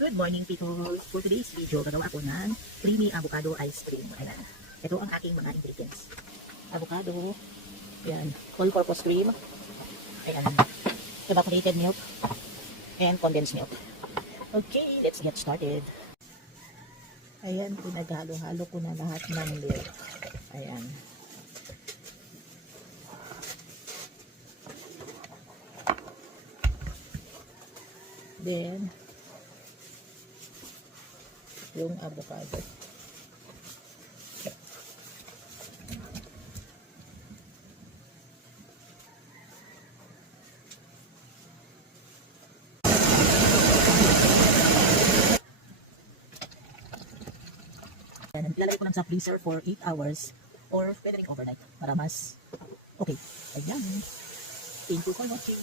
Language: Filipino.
Good morning people! For today's video, gagawa ako ng creamy avocado ice cream. Ayan. Ito ang aking mga ingredients. Avocado, ayan, all-purpose cream, ayan, evaporated milk, and condensed milk. Okay, let's get started. Ayan, pinaghalo-halo ko na lahat ng milk. Ayan. Then, yung avocado. Yan, ilalagay ko lang sa freezer for 8 hours or pwede rin overnight para mas okay. Ayan. Thank you for watching.